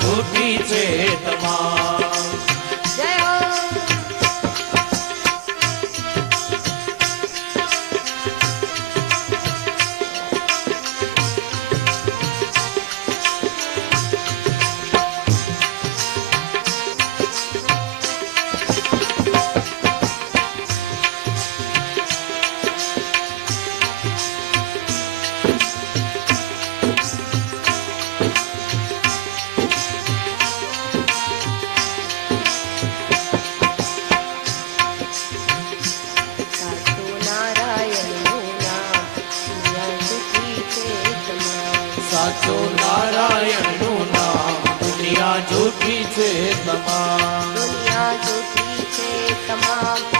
જૂઠી છે તમામ. જય હો. સાચું નારાયણનું નામ દુનિયા જૂઠી છે તમામ. દુનિયા જૂઠી છે તમામ.